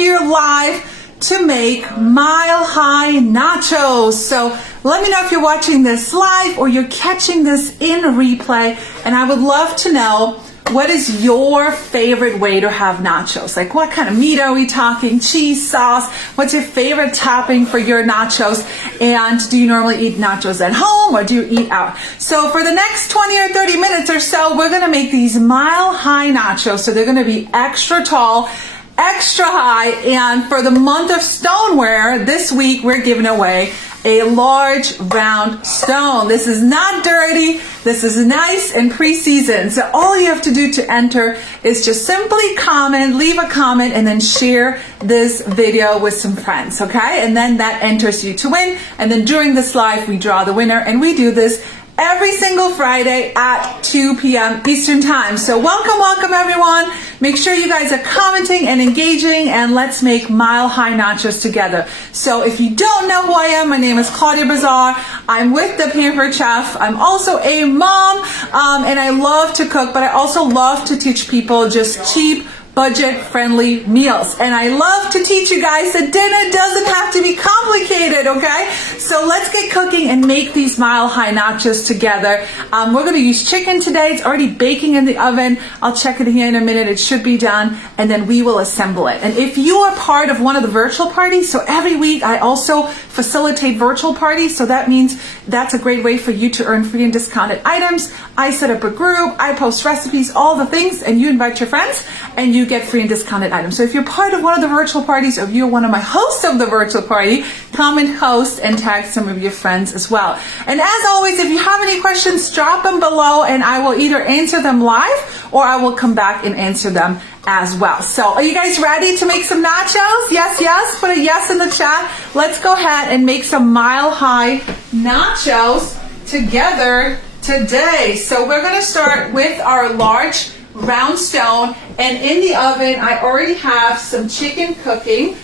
here live to make Mile High Nachos. So let me know if you're watching this live or you're catching this in replay, and I would love to know, what is your favorite way to have nachos? Like, what kind of meat are we talking? Cheese, sauce? What's your favorite topping for your nachos? And do you normally eat nachos at home or do you eat out? So for the next 20 or 30 minutes or so, we're gonna make these Mile High nachos. So they're gonna be extra tall, extra high, and for the month of stoneware, this week we're giving away a large round stone. This is not dirty. This is nice and pre-seasoned. So all you have to do to enter is just simply comment, leave a comment, and then share this video with some friends, okay? And then that enters you to win. And then during this live, we draw the winner, and we do this every single Friday at 2 p.m. Eastern Time. So welcome everyone. Make sure you guys are commenting and engaging, and let's make Mile High Nachos together. So if you don't know who I am, my name is Claudia Bazar. I'm with the Pampered Chef. I'm also a mom, and I love to cook, but I also love to teach people just cheap, budget-friendly meals. And I love to teach you guys that dinner doesn't have to be complicated, okay? So let's get cooking and make these Mile High Nachos together. We're gonna use chicken today. It's already baking in the oven. I'll check it here in a minute. It should be done, and then we will assemble it. And if you are part of one of the virtual parties, so every week I also facilitate virtual parties, so that means that's a great way for you to earn free and discounted items. I set up a group, I post recipes, all the things, and you invite your friends, and you get free and discounted items. So if you're part of one of the virtual parties, or if you're one of my hosts of the virtual party, comment host and tag some of your friends as well. And as always, if you have any questions, drop them below, and I will either answer them live or I will come back and answer them as well. So are you guys ready to make some nachos? Yes. Put a yes in the chat. Let's go ahead and make some Mile High nachos together today. So we're going to start with our large round stone, and in the oven I already have some chicken cooking,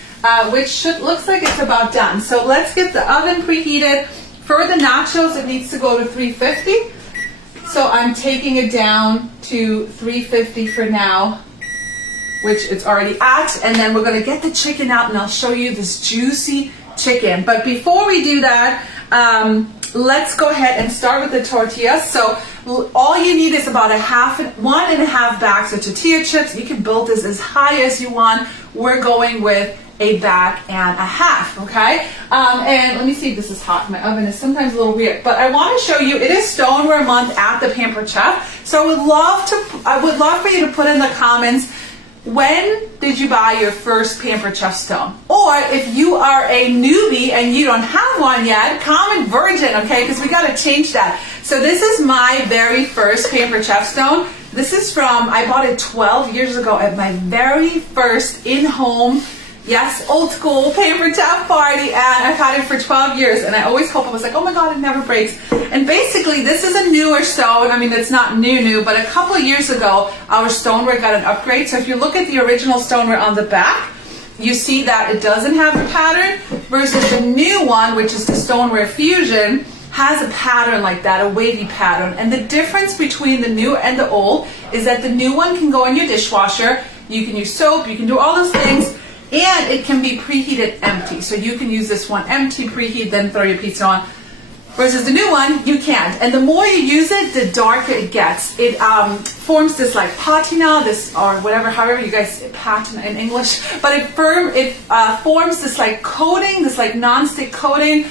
which looks like it's about done. So let's get the oven preheated. For the nachos, it needs to go to 350. So I'm taking it down to 350 for now, which it's already at, and then we're gonna get the chicken out and I'll show you this juicy chicken. But before we do that, let's go ahead and start with the tortillas. So all you need is about 1.5 bags of tortilla chips. You can build this as high as you want. We're going with a bag and a half, okay? And let me see if this is hot. My oven is sometimes a little weird, but I want to show you, it is Stoneware Month at the Pampered Chef. So I would love for you to put in the comments, when did you buy your first Pampered Chef stone? Or if you are a newbie and you don't have one yet, comment virgin, okay? Because we got to change that. So this is my very first Pampered Chef stone. This is I bought it 12 years ago at my very first in-home, yes, old school Pampered Chef party, and I've had it for 12 years, and I always hope, I was like, oh my God, it never breaks. And basically, this is a newer stone. I mean, it's not new, but a couple of years ago, our stoneware got an upgrade. So if you look at the original stoneware on the back, you see that it doesn't have a pattern, versus the new one, which is the Stoneware Fusion, has a pattern like that, a wavy pattern. And the difference between the new and the old is that the new one can go in your dishwasher, you can use soap, you can do all those things, and it can be preheated empty. So you can use this one empty, preheat, then throw your pizza on. Versus the new one, you can't. And the more you use it, the darker it gets. It forms this like patina, or whatever, however you guys patina in English. But it forms this like coating, this like non-stick coating,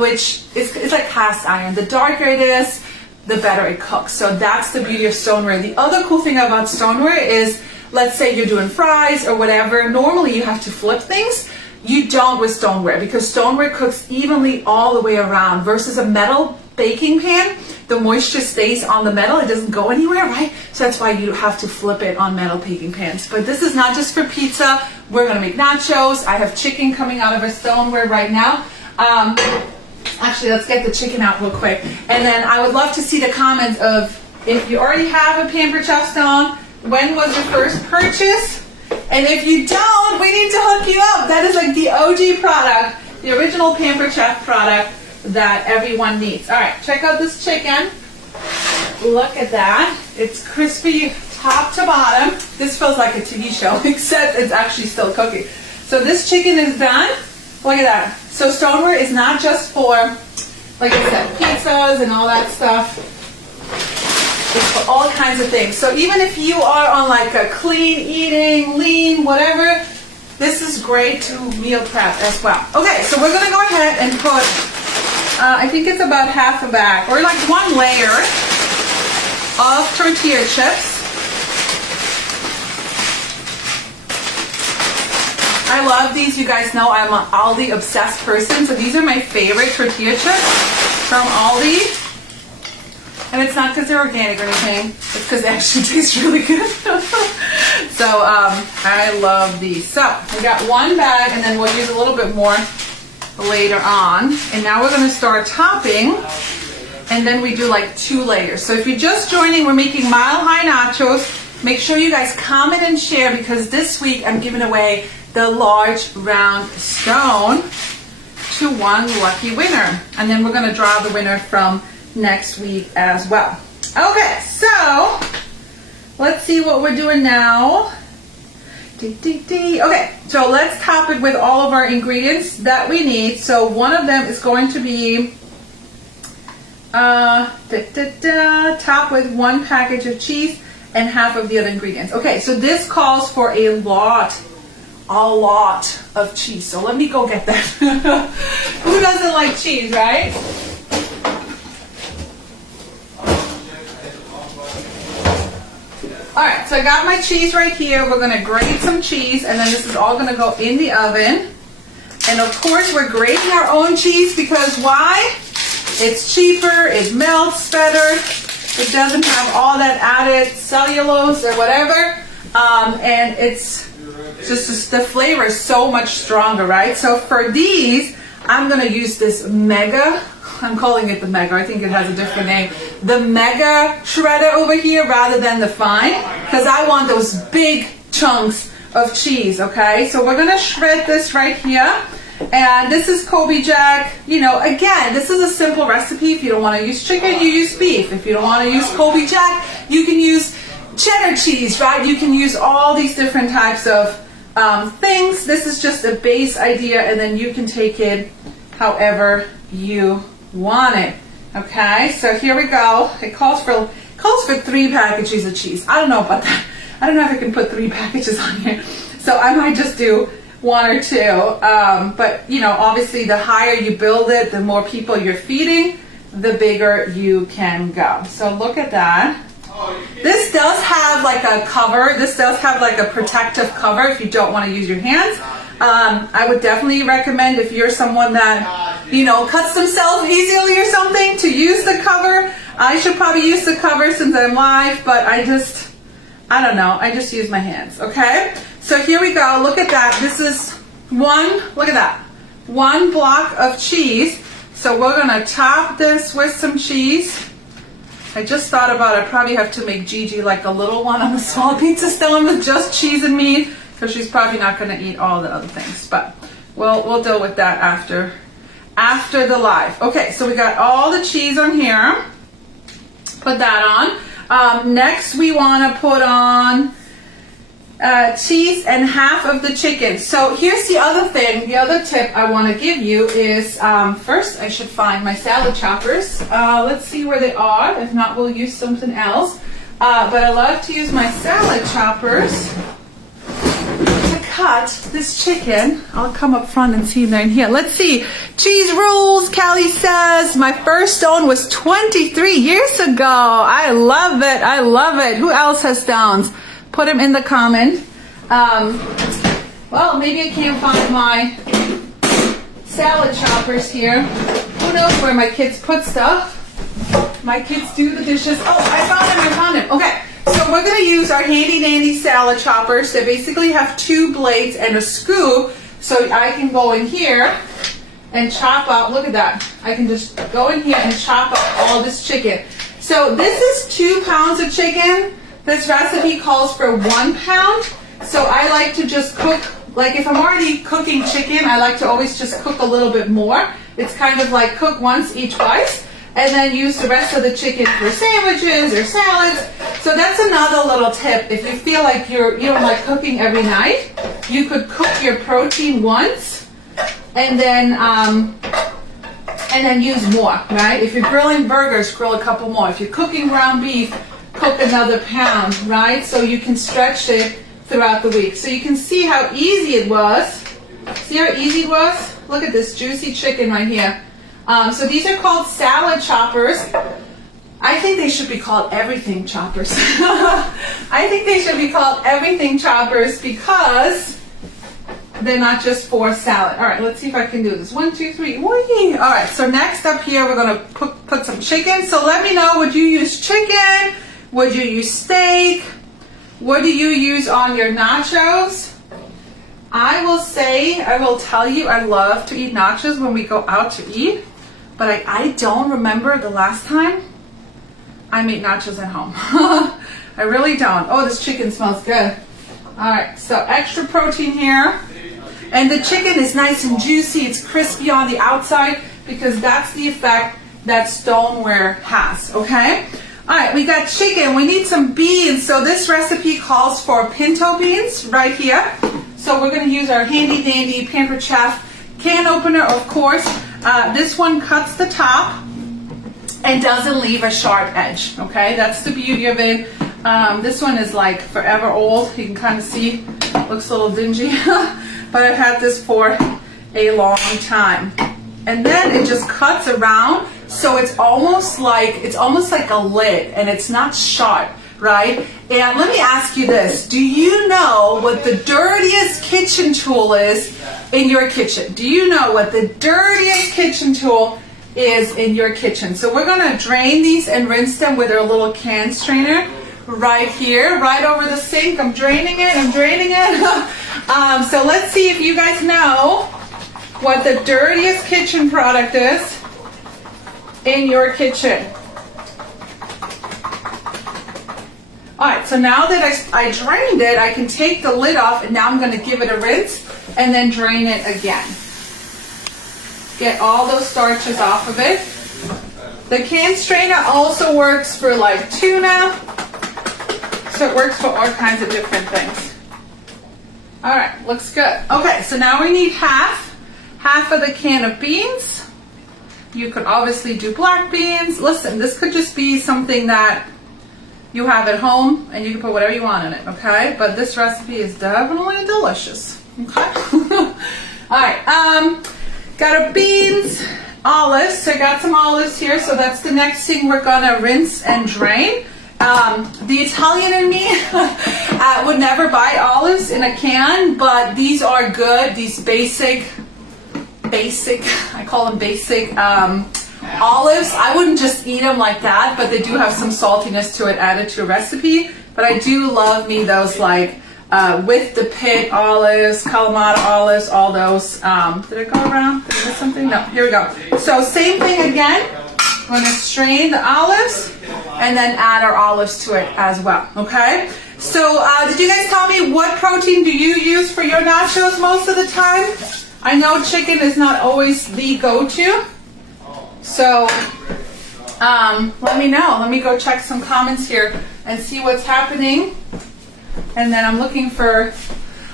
which is like cast iron. The darker it is, the better it cooks. So that's the beauty of stoneware. The other cool thing about stoneware is, let's say you're doing fries or whatever, normally you have to flip things. You don't with stoneware, because stoneware cooks evenly all the way around, versus a metal baking pan. The moisture stays on the metal, it doesn't go anywhere, right? So that's why you have to flip it on metal baking pans. But this is not just for pizza. We're gonna make nachos. I have chicken coming out of a stoneware right now. Actually, let's get the chicken out real quick. And then I would love to see the comments of, if you already have a Pampered Chef stone, when was your first purchase? And if you don't, we need to hook you up. That is like the OG product, the original Pampered Chef product that everyone needs. All right, check out this chicken. Look at that. It's crispy top to bottom. This feels like a TV show, except it's actually still cooking. So this chicken is done. Look at that. So stoneware is not just for, like I said, pizzas and all that stuff. It's for all kinds of things. So even if you are on like a clean eating, lean, whatever, this is great to meal prep as well. Okay, so we're gonna go ahead and put, I think it's about half a bag, or like one layer of tortilla chips. I love these. You guys know I'm an Aldi obsessed person, so these are my favorite tortilla chips from Aldi. And it's not because they're organic or anything, it's because they actually taste really good. So I love these. So we got one bag, and then we'll use a little bit more later on. And now we're gonna start topping, and then we do like 2 layers. So if you're just joining, we're making Mile High Nachos. Make sure you guys comment and share, because this week I'm giving away the large round stone to one lucky winner. And then we're gonna draw the winner from next week as well. Okay, so let's see what we're doing now. Okay, so let's top it with all of our ingredients that we need. So one of them is going to be top with 1 package of cheese and half of the other ingredients. Okay, so this calls for a lot of cheese. So let me go get that. Who doesn't like cheese, right? All right, so I got my cheese right here. We're gonna grate some cheese, and then this is all gonna go in the oven. And of course, we're grating our own cheese because why? It's cheaper, it melts better, it doesn't have all that added cellulose or whatever, and it's just the flavor is so much stronger, right? So for these, I'm gonna use this mega, I'm calling it the mega, I think it has a different name, the mega shredder over here rather than the fine, because I want those big chunks of cheese, okay? So we're gonna shred this right here. And this is Kobe Jack. You know, again, this is a simple recipe. If you don't want to use chicken, you use beef. If you don't want to use Kobe Jack, you can use cheddar cheese, right? You can use all these different types of things. This is just a base idea, and then you can take it however you want it. Okay, so here we go. It calls for 3 packages of cheese. I don't know about that. I don't know if I can put 3 packages on here. So I might just do 1 or 2. But you know, obviously the higher you build it, the more people you're feeding, the bigger you can go. So look at that. This does have like a cover. This does have like a protective cover if you don't want to use your hands. I would definitely recommend, if you're someone that, you know, cuts themselves easily or something, to use the cover. I should probably use the cover since I'm live, but I don't know. I just use my hands, okay? So here we go. Look at that. This is look at that. 1 block of cheese. So we're going to top this with some cheese. I just thought about I probably have to make Gigi like a little one on a small pizza stone with just cheese and meat, because she's probably not going to eat all the other things. But we'll deal with that after the live. Okay, so we got all the cheese on here. Put that on. Next, we want to put on cheese and half of the chicken. So here's the other thing. The other tip I want to give you is, first I should find my salad choppers. Let's see where they are. If not, we'll use something else. But I love to use my salad choppers to cut this chicken. I'll come up front and see them in here. Let's see. Cheese rules, Callie says. My first stone was 23 years ago. I love it. I love it. Who else has stones? Put them in the comment. Well, maybe I can't find my salad choppers here. Who knows where my kids put stuff? My kids do the dishes. Oh, I found them. Okay, so we're going to use our handy dandy salad choppers. They basically have 2 blades and a scoop, so I can go in here and chop up. Look at that. I can just go in here and chop up all this chicken. So this is 2 pounds of chicken. This recipe calls for 1 pound, so I like to just cook, like if I'm already cooking chicken, I like to always just cook a little bit more. It's kind of like cook once, eat twice, and then use the rest of the chicken for sandwiches or salads. So that's another little tip. If you feel like you don't like cooking every night, you could cook your protein once and then use more, right? If you're grilling burgers, grill a couple more. If you're cooking ground beef, cook another pound, right? So you can stretch it throughout the week. So you can see how easy it was. See how easy it was? Look at this juicy chicken right here. So these are called salad choppers. I think they should be called everything choppers. I think they should be called everything choppers because they're not just for salad. All right, let's see if I can do this. 1, 2, 3. Whee! All right, so next up here, we're going to put some chicken. So let me know, would you use chicken? Would you use steak? What do you use on your nachos? I will tell you, I love to eat nachos when we go out to eat, but I don't remember the last time I made nachos at home. I really don't. Oh, this chicken smells good. All right, so extra protein here. And the chicken is nice and juicy. It's crispy on the outside because that's the effect that stoneware has, okay? All right, we got chicken. We need some beans. So this recipe calls for pinto beans right here. So we're going to use our handy dandy Pampered Chef can opener, of course. This one cuts the top and doesn't leave a sharp edge, okay? That's the beauty of it. This one is like forever old. You can kind of see, looks a little dingy, but I've had this for a long time. And then it just cuts around, so it's almost like a lid, and it's not sharp, right? And let me ask you this: do you know what the dirtiest kitchen tool is in your kitchen? Do you know what the dirtiest kitchen tool is in your kitchen? So we're gonna drain these and rinse them with our little can strainer right here, right over the sink. I'm draining it. So let's see if you guys know what the dirtiest kitchen product is in your kitchen. All right, so now that I drained it, I can take the lid off, and now I'm going to give it a rinse and then drain it again. Get all those starches off of it. The can strainer also works for like tuna, so it works for all kinds of different things. All right, looks good. Okay, so now we need half of the can of beans. You could obviously do black beans. Listen, this could just be something that you have at home, and you can put whatever you want in it, okay? But this recipe is definitely delicious, okay? All right, got our beans, olives. So I got some olives here, so that's the next thing we're gonna rinse and drain. The Italian in me would never buy olives in a can, but these are good. These basic, I call them basic olives. I wouldn't just eat them like that, but they do have some saltiness to it added to a recipe. But I do love me those like with the pit olives, Kalamata olives, all those. Did I go around? Did I miss something? No, here we go. So same thing again. I'm going to strain the olives and then add our olives to it as well, okay? So did you guys tell me what protein do you use for your nachos most of the time? I know chicken is not always the go-to. So let me know. Let me go check some comments here and see what's happening. And then I'm looking for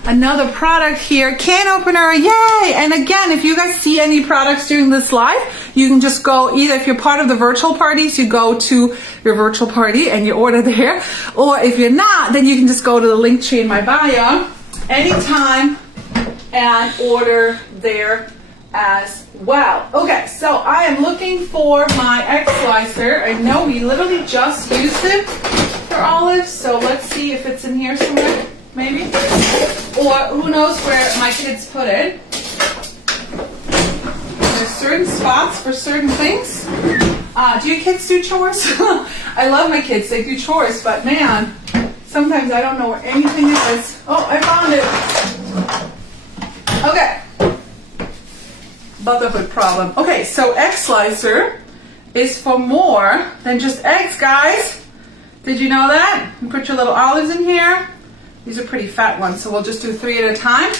another product here. Can opener, yay! And again, if you guys see any products during this live, you can just go, either if you're part of the virtual parties, you go to your virtual party and you order there. Or if you're not, then you can just go to the link tree in my bio anytime and order there as well. Okay, so I am looking for my egg slicer. I know we literally just used it for olives, so let's see if it's in here somewhere, maybe. Or who knows where my kids put it. There's certain spots for certain things. Do your kids do chores? I love my kids, they do chores, but man, sometimes I don't know where anything is. Oh, I found it. Okay. Motherhood problem. Okay, so egg slicer is for more than just eggs, guys. Did you know that? You put your little olives in here. These are pretty fat ones, so we'll just do 3 at a time.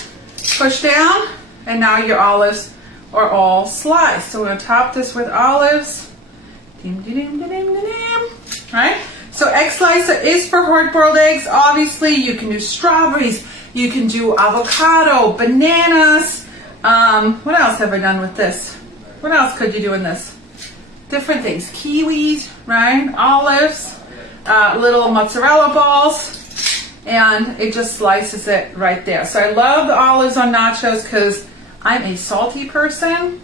Push down, and now your olives are all sliced. So we're gonna top this with olives. Right? So egg slicer is for hard-boiled eggs. Obviously, you can do strawberries, You can do avocado, bananas. What else have I done with this? What else could you do in this? Different things. Kiwis, right? Olives, little mozzarella balls. And it just slices it right there. So I love the olives on nachos because I'm a salty person.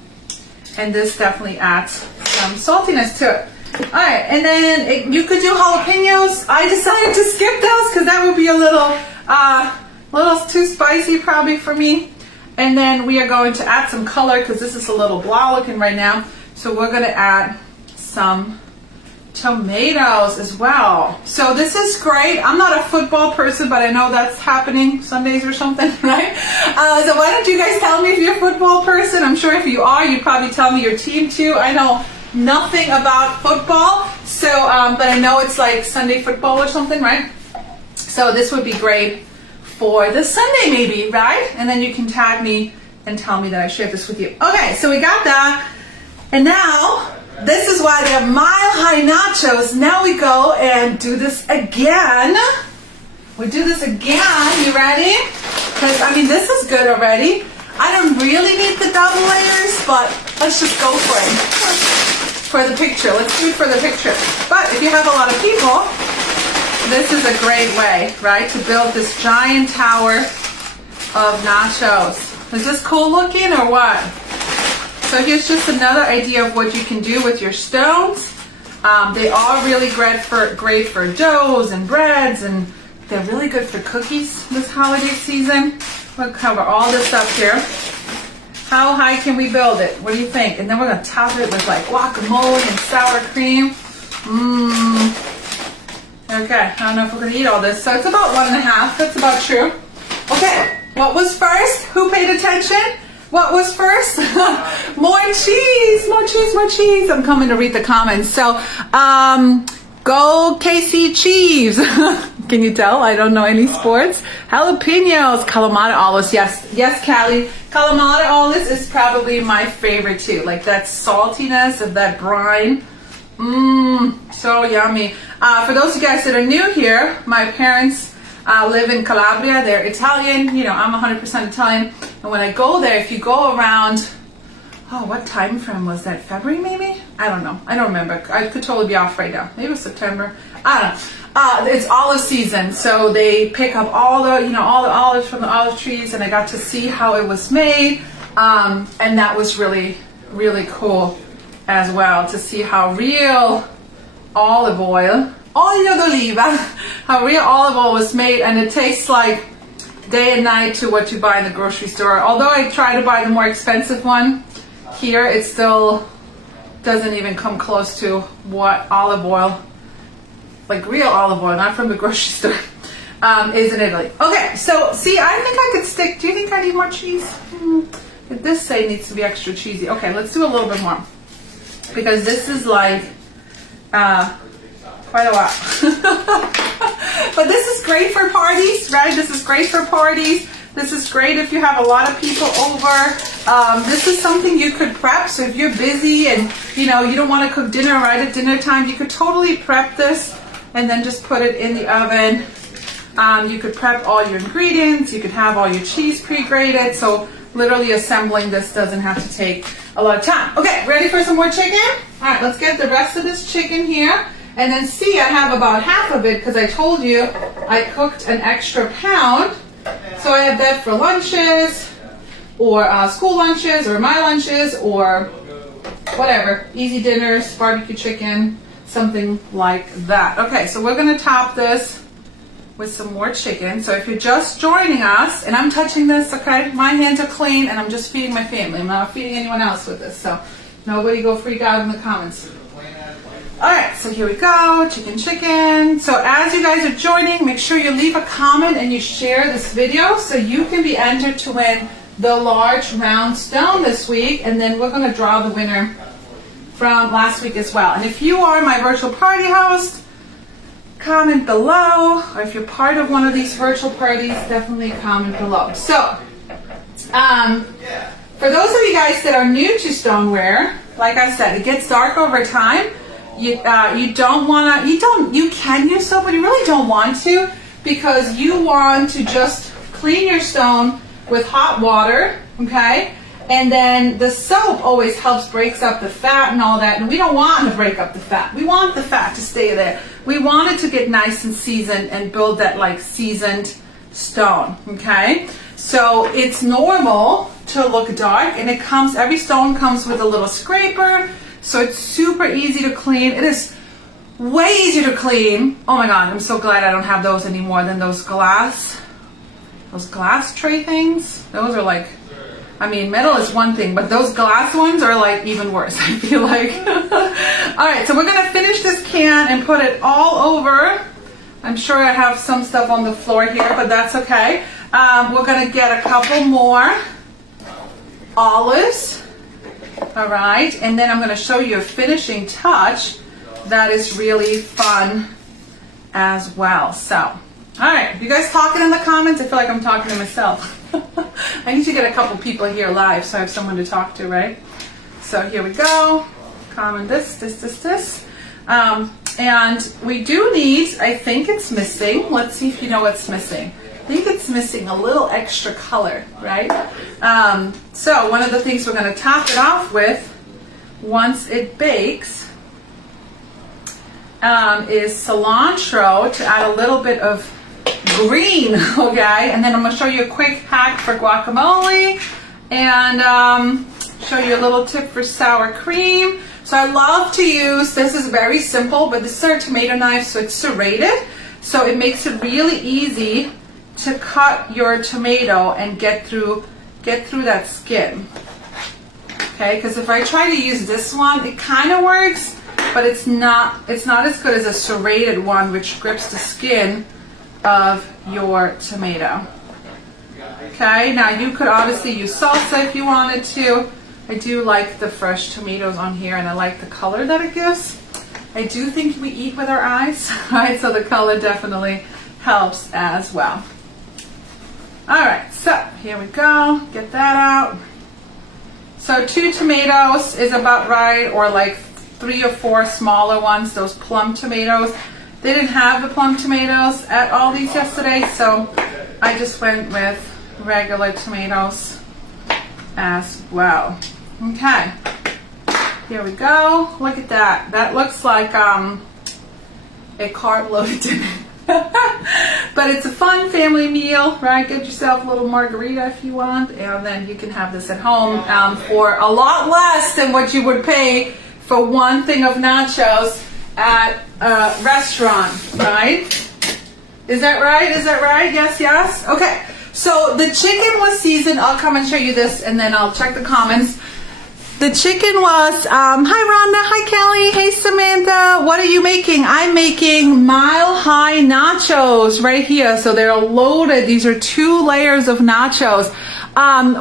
And this definitely adds some saltiness to it. All right, and then you could do jalapenos. I decided to skip those because that would be a little too spicy probably for me. And then we are going to add some color because this is a little blah looking right now. So we're going to add some tomatoes as well. So this is great. I'm not a football person, but I know that's happening Sundays or something, right? So why don't you guys tell me if you're a football person? I'm sure if you are, you'd probably tell me your team too. I know nothing about football, so but I know it's like Sunday football or something, right? So this would be great for the Sunday maybe, right? And then you can tag me and tell me that I shared this with you. Okay, so we got that. And now, this is why they're mile-high nachos. Now we go and do this again. We do this again. You ready? Because, I mean, this is good already. I don't really need the double layers, but let's just go for it. For the picture. Let's do it for the picture. But if you have a lot of people, this is a great way, right, to build this giant tower of nachos. Is this cool looking or what? So here's just another idea of what you can do with your stones. They are really great for doughs and breads, and they're really good for cookies this holiday season. We'll cover all this up here. How high can we build it? What do you think? And then we're going to top it with like guacamole and sour cream. Okay, I don't know if we're going to eat all this. So it's about 1.5. That's about true. Okay, what was first? Who paid attention? What was first? More cheese, more cheese, more cheese. I'm coming to read the comments. So, go KC Chiefs. Can you tell? I don't know any sports. Jalapenos, Kalamata olives. Yes, yes, Callie. Kalamata olives is probably my favorite too. Like that saltiness of that brine. So yummy. For those of you guys that are new here, my parents live in Calabria. They're Italian. You know, I'm 100% Italian. And when I go there, if you go around, what time frame was that? February maybe? I don't know. I don't remember. I could totally be off right now. Maybe it was September. I don't know. It's olive season, so they pick up all the olives from the olive trees, and I got to see how it was made, and that was really, really cool as well to see how real olive oil, olio d'oliva, how real olive oil was made, and it tastes like day and night to what you buy in the grocery store. Although I try to buy the more expensive one here, it still doesn't even come close to what olive oil, like real olive oil, not from the grocery store, is in Italy. Okay, so see, I think I could stick. Do you think I need more cheese? This say needs to be extra cheesy. Okay, let's do a little bit more, because this is like quite a lot. But this is great for parties, right? This is great for parties. This is great if you have a lot of people over. This is something you could prep. So if you're busy and you don't want to cook dinner right at dinner time, you could totally prep this and then just put it in the oven. You could prep all your ingredients. You could have all your cheese pre-grated. So literally assembling this doesn't have to take a lot of time. Okay, ready for some more chicken? All right, let's get the rest of this chicken here. And then see, I have about half of it because I told you I cooked an extra pound. So I have that for lunches or school lunches or my lunches or whatever. Easy dinners, barbecue chicken, something like that. Okay, so we're going to top this with some more chicken. So if you're just joining us, and I'm touching this, okay, my hands are clean and I'm just feeding my family. I'm not feeding anyone else with this. So nobody go freak out in the comments. All right, so here we go, chicken. So as you guys are joining, make sure you leave a comment and you share this video so you can be entered to win the large round stone this week. And then we're gonna draw the winner from last week as well. And if you are my virtual party host, comment below. Or if you're part of one of these virtual parties, definitely comment below. So, for those of you guys that are new to stoneware, like I said, it gets dark over time. You can use soap, but you really don't want to, because you want to just clean your stone with hot water, okay? And then the soap always helps breaks up the fat and all that. And we don't want to break up the fat. We want the fat to stay there. We want it to get nice and seasoned and build that like seasoned stone, okay? So it's normal to look dark, and it comes, every stone comes with a little scraper, so it's super easy to clean. It is way easier to clean. Oh my God, I'm so glad I don't have those anymore than those glass tray things. Those are like, I mean, metal is one thing, but those glass ones are like even worse, I feel like. All right, so we're gonna finish this can and put it all over. I'm sure I have some stuff on the floor here, but that's okay. We're gonna get a couple more olives. All right, and then I'm gonna show you a finishing touch that is really fun as well. So, all right, you guys talking in the comments? I feel like I'm talking to myself. I need to get a couple people here live so I have someone to talk to, right? So here we go. Comment this. And we do need, I think it's missing. Let's see if you know what's missing. I think it's missing a little extra color, right? So one of the things we're going to top it off with once it bakes is cilantro to add a little bit of green, okay? And then I'm going to show you a quick hack for guacamole and show you a little tip for sour cream. So I love to use, this is very simple, but this is our tomato knife, so it's serrated. So it makes it really easy to cut your tomato and get through that skin. Okay, because if I try to use this one, it kind of works, but it's not as good as a serrated one, which grips the skin of your tomato. Okay, now you could obviously use salsa if you wanted to. I do like the fresh tomatoes on here, and I like the color that it gives. I do think we eat with our eyes, right? So the color definitely helps as well. All right, so here we go. Get that out. So 2 tomatoes is about right, or like 3 or 4 smaller ones, those plum tomatoes. They didn't have the plum tomatoes at Aldi's yesterday, so I just went with regular tomatoes as well. Okay, here we go. Look at that. That looks like a carb-loaded dinner. But it's a fun family meal, right? Get yourself a little margarita if you want, and then you can have this at home for a lot less than what you would pay for one thing of nachos at a restaurant, right? Is that right? Is that right? Yes, yes? Okay. So the chicken was seasoned. I'll come and show you this, and then I'll check the comments. The chicken was, hi Rhonda, hi Kelly, hey Samantha, what are you making? I'm making Mile High nachos right here. So they're loaded. These are 2 layers of nachos.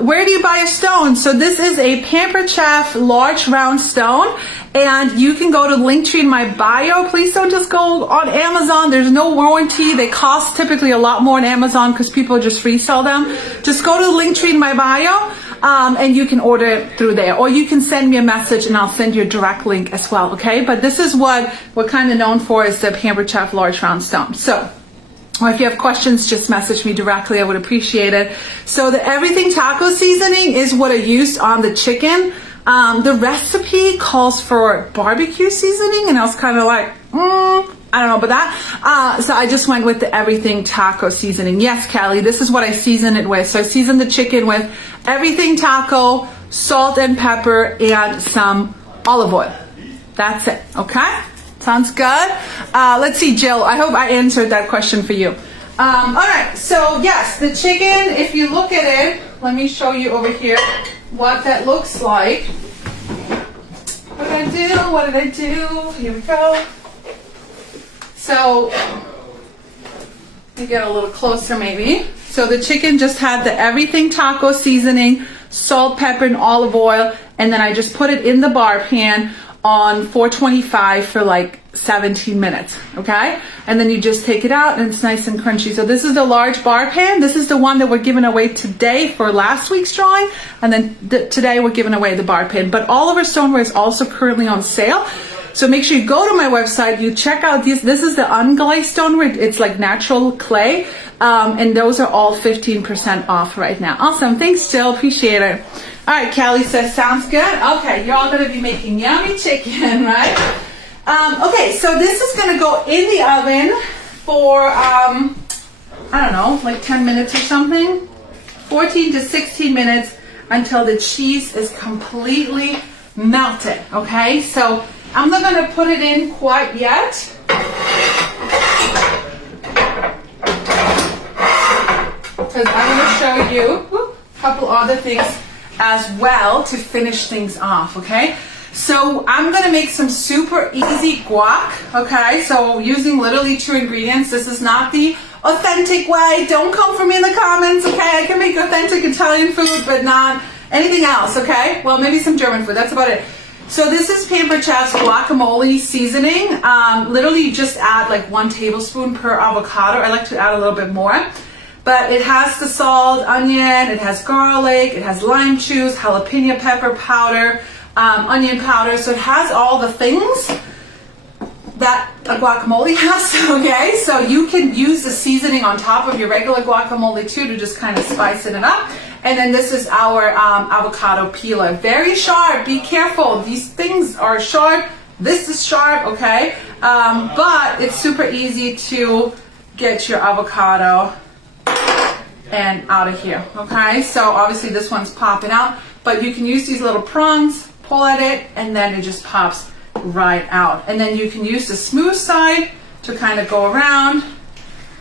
Where do you buy a stone? So this is a Pampered Chef large round stone, and you can go to the link tree in my bio. Please don't just go on Amazon. There's no warranty. They cost typically a lot more on Amazon because people just free sell them. Just go to the link tree in my bio. And you can order it through there, or you can send me a message and I'll send you a direct link as well, okay? But this is what we're kind of known for, is the Pampered Chef large round stone. So, or if you have questions, just message me directly. I would appreciate it. So the everything taco seasoning is what I used on the chicken. The recipe calls for barbecue seasoning, and I was kind of like, I don't know about that. So I just went with the everything taco seasoning. Yes, Callie, this is what I season it with. So I seasoned the chicken with everything taco, salt and pepper, and some olive oil. That's it, okay? Sounds good? Let's see, Jill, I hope I answered that question for you. All right, so yes, the chicken, if you look at it, let me show you over here what that looks like. What did I do? What did I do? Here we go. So, let me get a little closer maybe. So the chicken just had the everything taco seasoning, salt, pepper, and olive oil, and then I just put it in the bar pan on 425 for like 17 minutes, okay? And then you just take it out and it's nice and crunchy. So this is the large bar pan. This is the one that we're giving away today for last week's drawing, and then today we're giving away the bar pan. But all of our stoneware is also currently on sale. So make sure you go to my website, you check out these. This is the unglazed stoneware. It's like natural clay. And those are all 15% off right now. Awesome. Thanks, Jill. Appreciate it. All right, Callie says, sounds good. Okay, you're all going to be making yummy chicken, right? Okay, so this is going to go in the oven for, I don't know, like 10 minutes or something. 14 to 16 minutes until the cheese is completely melted, okay? So I'm not going to put it in quite yet. Because I'm going to show you a couple other things as well to finish things off, okay? So I'm going to make some super easy guac, okay? So using literally 2 ingredients. This is not the authentic way. Don't come for me in the comments, okay? I can make authentic Italian food, but not anything else, okay? Well, maybe some German food. That's about it. So this is Pampered Chef's Guacamole Seasoning. Literally, you just add like 1 tablespoon per avocado. I like to add a little bit more. But it has the salt, onion, it has garlic, it has lime juice, jalapeno pepper powder, onion powder. So it has all the things that a guacamole has, okay? So you can use the seasoning on top of your regular guacamole too to just kind of spice it up. And then this is our avocado peeler. Very sharp, be careful. These things are sharp. This is sharp, okay? But it's super easy to get your avocado and out of here, okay? So obviously this one's popping out, but you can use these little prongs, pull at it, and then it just pops right out. And then you can use the smooth side to kind of go around,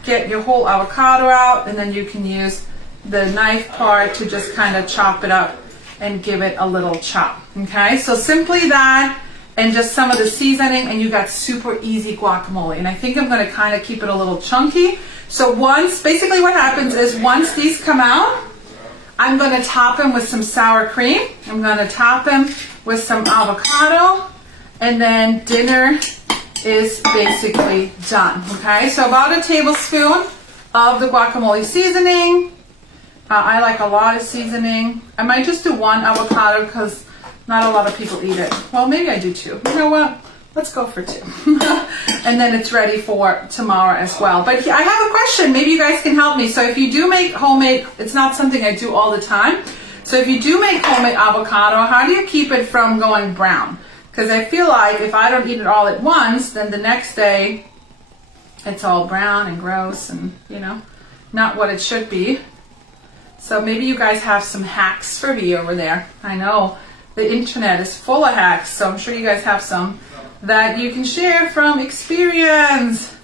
get your whole avocado out, and then you can use the knife part to just kind of chop it up and give it a little chop, okay? So simply that and just some of the seasoning and you got super easy guacamole. And I think I'm going to kind of keep it a little chunky. So basically what happens is once these come out, I'm going to top them with some sour cream. I'm going to top them with some avocado, and then dinner is basically done, okay? So about a tablespoon of the guacamole seasoning. I like a lot of seasoning. I might just do 1 avocado because not a lot of people eat it. Well, maybe I do 2. You know what? Let's go for 2. And then it's ready for tomorrow as well. But I have a question. Maybe you guys can help me. So if you do make homemade, it's not something I do all the time. So if you do make homemade avocado, how do you keep it from going brown? Because I feel like if I don't eat it all at once, then the next day it's all brown and gross and, you know, not what it should be. So maybe you guys have some hacks for me over there. I know the internet is full of hacks, so I'm sure you guys have some that you can share from experience.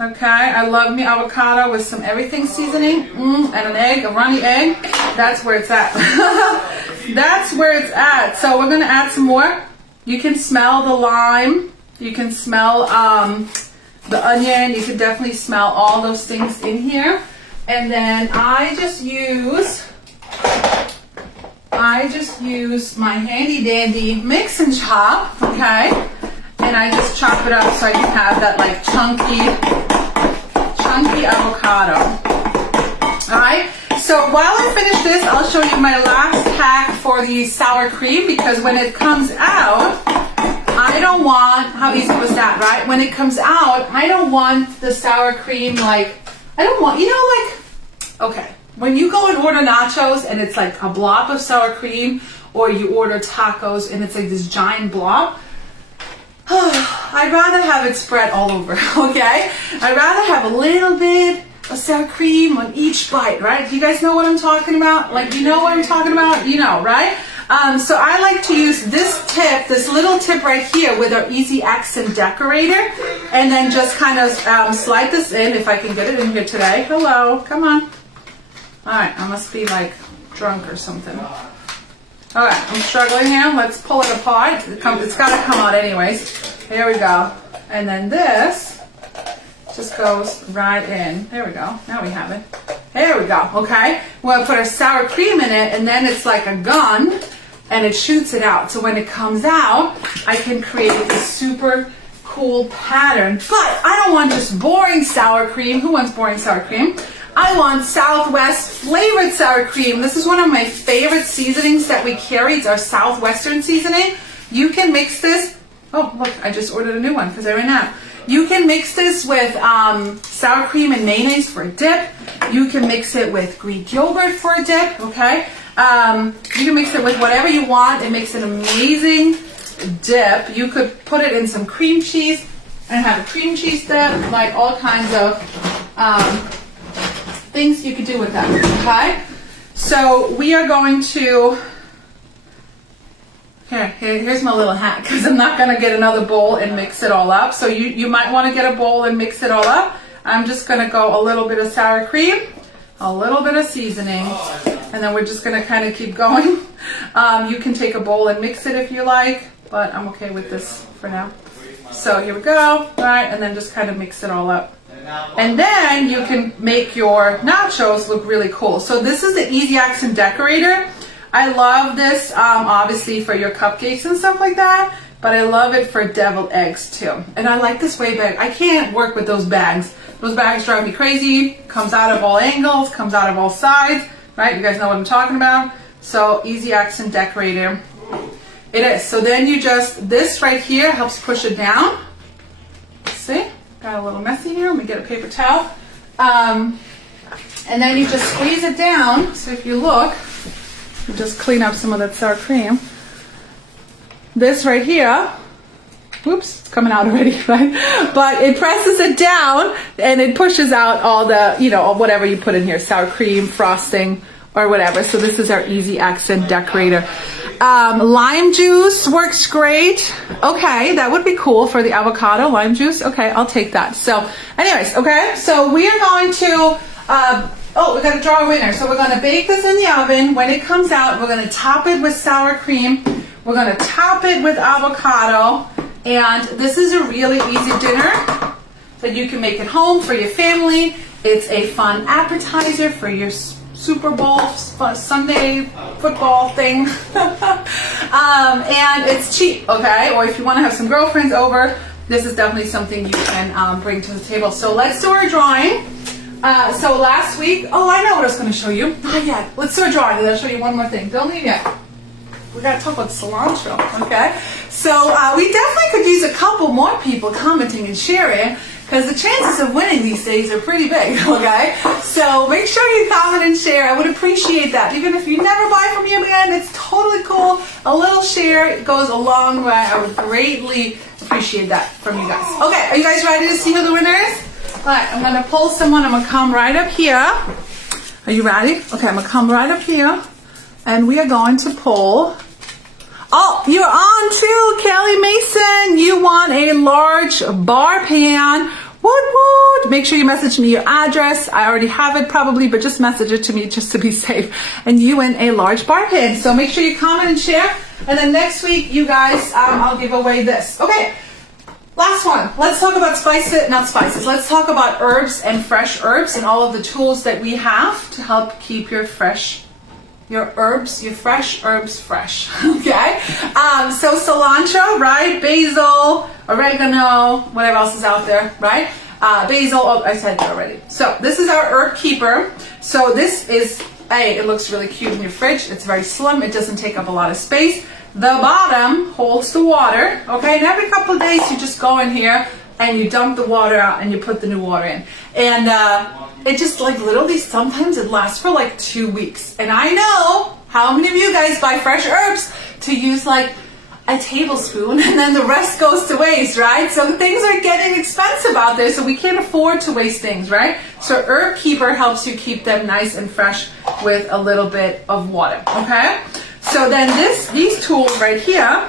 Okay, I love me avocado with some everything seasoning and an egg, a runny egg. That's where it's at. That's where it's at. So we're gonna add some more. You can smell the lime. You can smell the onion. You can definitely smell all those things in here. And then I just use my handy dandy mix and chop, okay? And I just chop it up so I can have that like chunky avocado. All right, so while I finish this, I'll show you my last hack for the sour cream, because when it comes out, I don't want, how easy was that, right? When it comes out, I don't want the sour cream like, I don't want, you know, like, okay, when you go and order nachos and it's like a blob of sour cream, or you order tacos and it's like this giant blob, I'd rather have it spread all over, okay? I'd rather have a little bit of sour cream on each bite, right? Do you guys know what I'm talking about? Like, you know what I'm talking about? You know, right? So I like to use this tip, this little tip right here with our Easy Accent Decorator, and then just kind of slide this in, if I can get it in here today. Hello, come on. All right, I must be like drunk or something. All right, I'm struggling here. Let's pull it apart. It's got to come out anyways. Here we go. And then this just goes right in. There we go. Now we have it. There we go. Okay. We're going to put our sour cream in it, and then it's like a gun, and it shoots it out. So when it comes out, I can create a super cool pattern. But I don't want just boring sour cream. Who wants boring sour cream? I want Southwest flavored sour cream. This is one of my favorite seasonings that we carry. It's our Southwestern seasoning. You can mix this. Oh, look, I just ordered a new one because I ran out. You can mix this with sour cream and mayonnaise for a dip. You can mix it with Greek yogurt for a dip, okay? You can mix it with whatever you want. It makes an amazing dip. You could put it in some cream cheese and have a cream cheese dip, like all kinds of things you could do with that, okay? So we are going to, here's my little hack, because I'm not going to get another bowl and mix it all up. So you might want to get a bowl and mix it all up. I'm just going to go a little bit of sour cream, a little bit of seasoning, and then we're just going to kind of keep going. You can take a bowl and mix it if you like, but I'm okay with this for now. So here we go, all right, and then just kind of mix it all up. And then you can make your nachos look really cool. So this is the Easy Accent Decorator. I love this, obviously, for your cupcakes and stuff like that, but I love it for deviled eggs too. And I like this way bag. I can't work with those bags. Those bags drive me crazy. Comes out of all angles, comes out of all sides, right? You guys know what I'm talking about. So Easy Accent Decorator. It is. So then you just, this right here helps push it down. See? Got a little messy here. Let me get a paper towel. And then you just squeeze it down. So if you look, you just clean up some of that sour cream. This right here, oops, it's coming out already, right? But it presses it down and it pushes out all the, you know, whatever you put in here, sour cream, frosting, or whatever. So this is our Easy Accent Decorator. Lime juice works great. Okay, that would be cool for the avocado. Lime juice, okay, I'll take that. So anyways, okay, so we are going to, we got to draw a winner. So we're going to bake this in the oven. When it comes out, we're going to top it with sour cream. We're going to top it with avocado. And this is a really easy dinner that you can make at home for your family. It's a fun appetizer for your Super Bowl Sunday football thing. And it's cheap, okay? Or if you want to have some girlfriends over, this is definitely something you can bring to the table. So let's do our drawing. So last week, I know what I was going to show you. Not yet. Let's do a drawing and I'll show you one more thing. Don't leave yet. We got to talk about cilantro, okay? So we definitely could use a couple more people commenting and sharing, because the chances of winning these days are pretty big, okay? So make sure you comment and share. I would appreciate that. Even if you never buy from me again, it's totally cool. A little share goes a long way. I would greatly appreciate that from you guys. Okay, are you guys ready to see who the winner is? All right, I'm going to pull someone. I'm going to come right up here. Are you ready? Okay, I'm going to come right up here. And we are going to pull. Oh, you're on too, Kelly Mason. You want a large bar pan. Woot. Make sure you message me your address. I already have it probably, but just message it to me just to be safe. And you win a large bar pan. So make sure you comment and share. And then next week, you guys, I'll give away this. Okay, last one. Let's talk about not spices. Let's talk about herbs and fresh herbs and all of the tools that we have to help keep your fresh herbs fresh, okay? So cilantro, right? Basil, oregano, whatever else is out there, right? Basil, I said that already. So this is our herb keeper. So this is, it looks really cute in your fridge. It's very slim. It doesn't take up a lot of space. The bottom holds the water, okay? And every couple of days you just go in here and you dump the water out and you put the new water in. And it just like literally sometimes it lasts for like 2 weeks. And I know how many of you guys buy fresh herbs to use like a tablespoon and then the rest goes to waste, right? So things are getting expensive out there, so we can't afford to waste things, right? So Herb Keeper helps you keep them nice and fresh with a little bit of water, okay? So then these tools right here,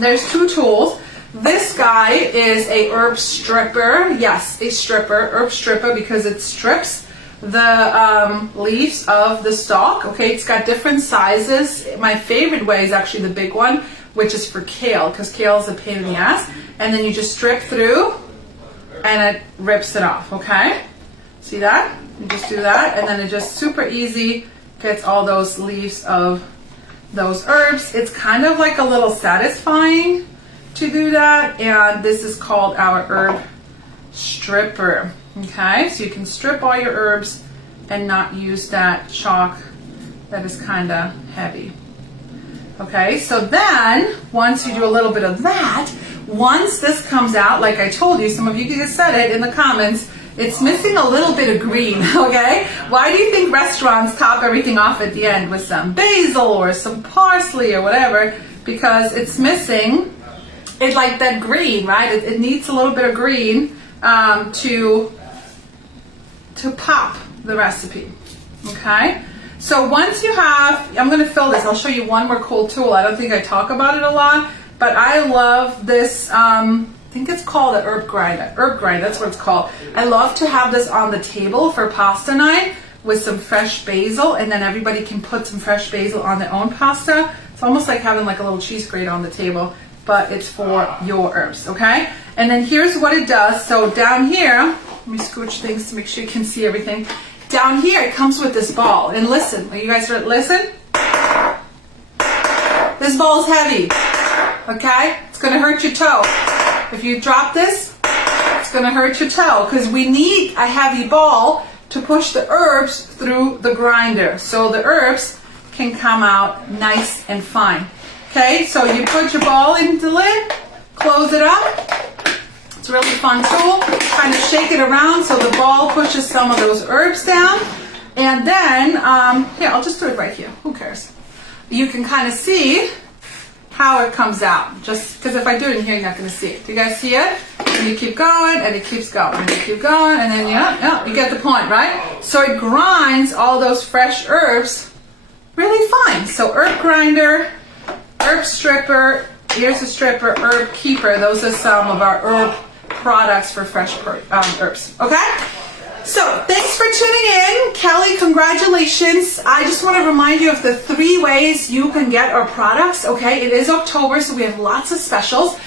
there's 2 tools. This guy is a herb stripper. Yes, a stripper, herb stripper, because it strips the leaves of the stalk. Okay, it's got different sizes. My favorite way is actually the big one, which is for kale, because kale is a pain in the ass. And then you just strip through and it rips it off, okay? See that? You just do that and then it just super easy gets all those leaves of those herbs. It's kind of like a little satisfying to do that, and this is called our herb stripper. Okay, so you can strip all your herbs and not use that chalk that is kind of heavy. Okay, so then once you do a little bit of that, once this comes out, like I told you, some of you just said it in the comments, it's missing a little bit of green, okay? Why do you think restaurants top everything off at the end with some basil or some parsley or whatever? Because it's missing, it's like that green, right? It needs a little bit of green to pop the recipe, okay? So once you have, I'm gonna fill this, I'll show you one more cool tool. I don't think I talk about it a lot, but I love this, I think it's called an herb grinder. Herb grinder, that's what it's called. I love to have this on the table for pasta night with some fresh basil, and then everybody can put some fresh basil on their own pasta. It's almost like having like a little cheese grate on the table, but it's for your herbs, okay? And then here's what it does. So down here, let me scooch things to make sure you can see everything. Down here, it comes with this ball. And listen, are you guys ready? Listen. This ball is heavy, okay? It's gonna hurt your toe. If you drop this, it's gonna hurt your toe because we need a heavy ball to push the herbs through the grinder so the herbs can come out nice and fine. Okay, so you put your ball into the lid, close it up. It's a really fun tool. Kind of shake it around so the ball pushes some of those herbs down. And then, here, I'll just do it right here. Who cares? You can kind of see how it comes out. Just because if I do it in here, you're not going to see it. Do you guys see it? And you keep going, and it keeps going, and you keep going, and then, yeah, you get the point, right? So it grinds all those fresh herbs really fine. So herb grinder, herb stripper, here's a stripper, herb keeper. Those are some of our herb products for fresh herbs, okay? So thanks for tuning in. Kelly, congratulations. I just want to remind you of the 3 ways you can get our products, okay? It is October, so we have lots of specials.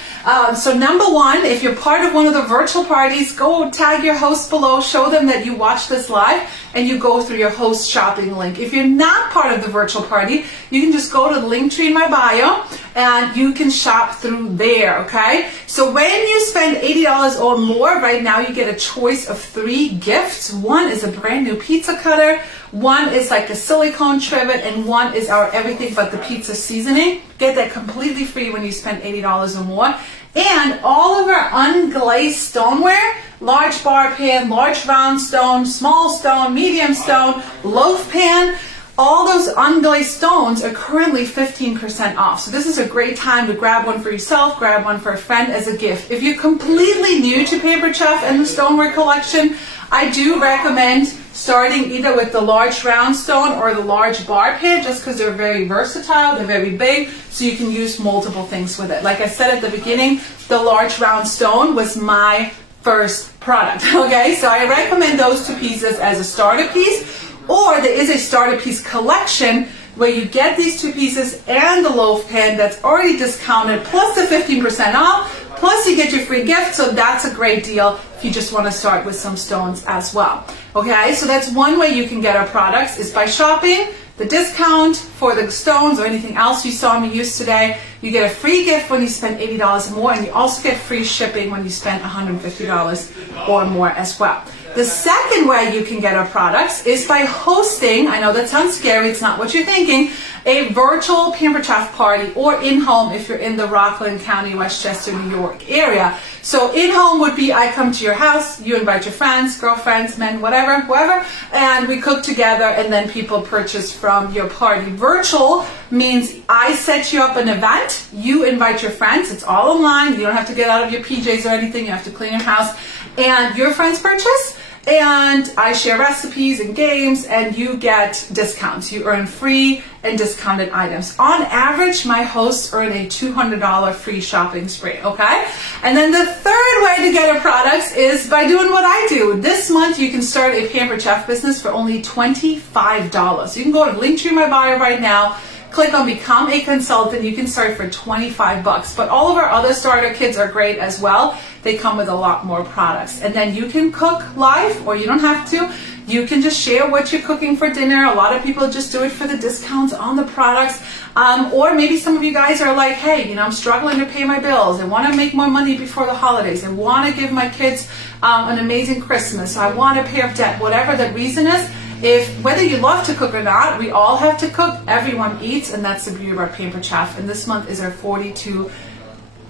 So number 1, if you're part of one of the virtual parties, go tag your host below, show them that you watched this live, and you go through your host shopping link. If you're not part of the virtual party, you can just go to the link tree in my bio, and you can shop through there, okay? So when you spend $80 or more, right now you get a choice of 3 gifts. 1 is a brand new pizza cutter, 1 is like a silicone trivet, and 1 is our everything but the pizza seasoning. Get that completely free when you spend $80 or more. And all of our unglazed stoneware, large bar pan, large round stone, small stone, medium stone, loaf pan, all those unglazed stones are currently 15% off. So this is a great time to grab one for yourself, grab one for a friend as a gift. If you're completely new to Pampered Chef and the stoneware collection, I do recommend starting either with the large round stone or the large bar pan, just because they're very versatile, they're very big, so you can use multiple things with it. Like I said at the beginning, the large round stone was my first product, okay? So I recommend those 2 pieces as a starter piece, or there is a starter piece collection where you get these 2 pieces and the loaf pan that's already discounted, plus the 15% off, plus you get your free gift, so that's a great deal if you just want to start with some stones as well. Okay, so that's one way you can get our products, is by shopping. The discount for the stones or anything else you saw me use today, you get a free gift when you spend $80 or more, and you also get free shipping when you spend $150 or more as well. The second way you can get our products is by hosting, I know that sounds scary, it's not what you're thinking, a virtual Pampered Chef party, or in-home if you're in the Rockland County, Westchester, New York area. So in-home would be I come to your house, you invite your friends, girlfriends, men, whatever, whoever, and we cook together, and then people purchase from your party. Virtual means I set you up an event, you invite your friends, it's all online, you don't have to get out of your PJs or anything, you have to clean your house, and your friends purchase, and I share recipes and games, and you get discounts. You earn free and discounted items. On average, my hosts earn a $200 free shopping spree, okay? And then the third way to get our products is by doing what I do. This month, you can start a Pampered Chef business for only $25. You can go to Linktree in my bio right now, click on Become a Consultant. You can start for $25. But all of our other starter kits are great as well. They come with a lot more products. And then you can cook live, or you don't have to. You can just share what you're cooking for dinner. A lot of people just do it for the discounts on the products. Or maybe some of you guys are like, hey, you know, I'm struggling to pay my bills. I want to make more money before the holidays. I want to give my kids an amazing Christmas. I want to pay off debt. Whatever the reason is, whether you love to cook or not, we all have to cook. Everyone eats, and that's the beauty of our Pampered Chef. And this month is our 42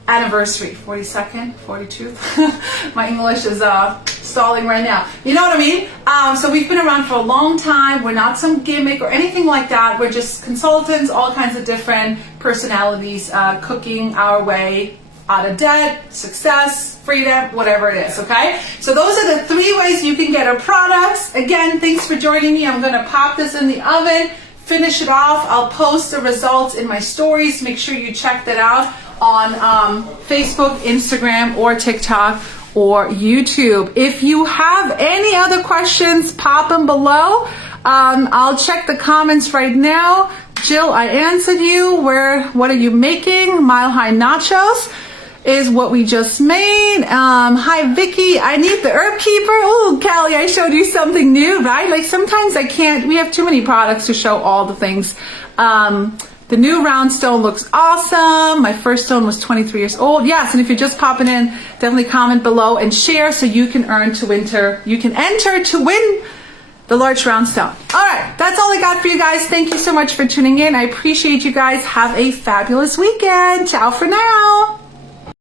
anniversary. 42nd, 42th. My English is stalling right now. You know what I mean? So we've been around for a long time. We're not some gimmick or anything like that. We're just consultants, all kinds of different personalities, cooking our way out of debt, success, freedom, whatever it is, okay? So those are the 3 ways you can get our products. Again, thanks for joining me. I'm gonna pop this in the oven, finish it off. I'll post the results in my stories. Make sure you check that out on Facebook, Instagram, or TikTok, or YouTube. If you have any other questions, pop them below. I'll check the comments right now. Jill, I answered you. What are you making? Mile High Nachos is what we just made. Hi, Vicky. I need the herb keeper. Oh, Callie, I showed you something new, right? Like sometimes I can't. We have too many products to show all the things. The new round stone looks awesome. My first stone was 23 years old. Yes, and if you're just popping in, definitely comment below and share so you can you can enter to win the large round stone. All right, that's all I got for you guys. Thank you so much for tuning in. I appreciate you guys. Have a fabulous weekend. Ciao for now.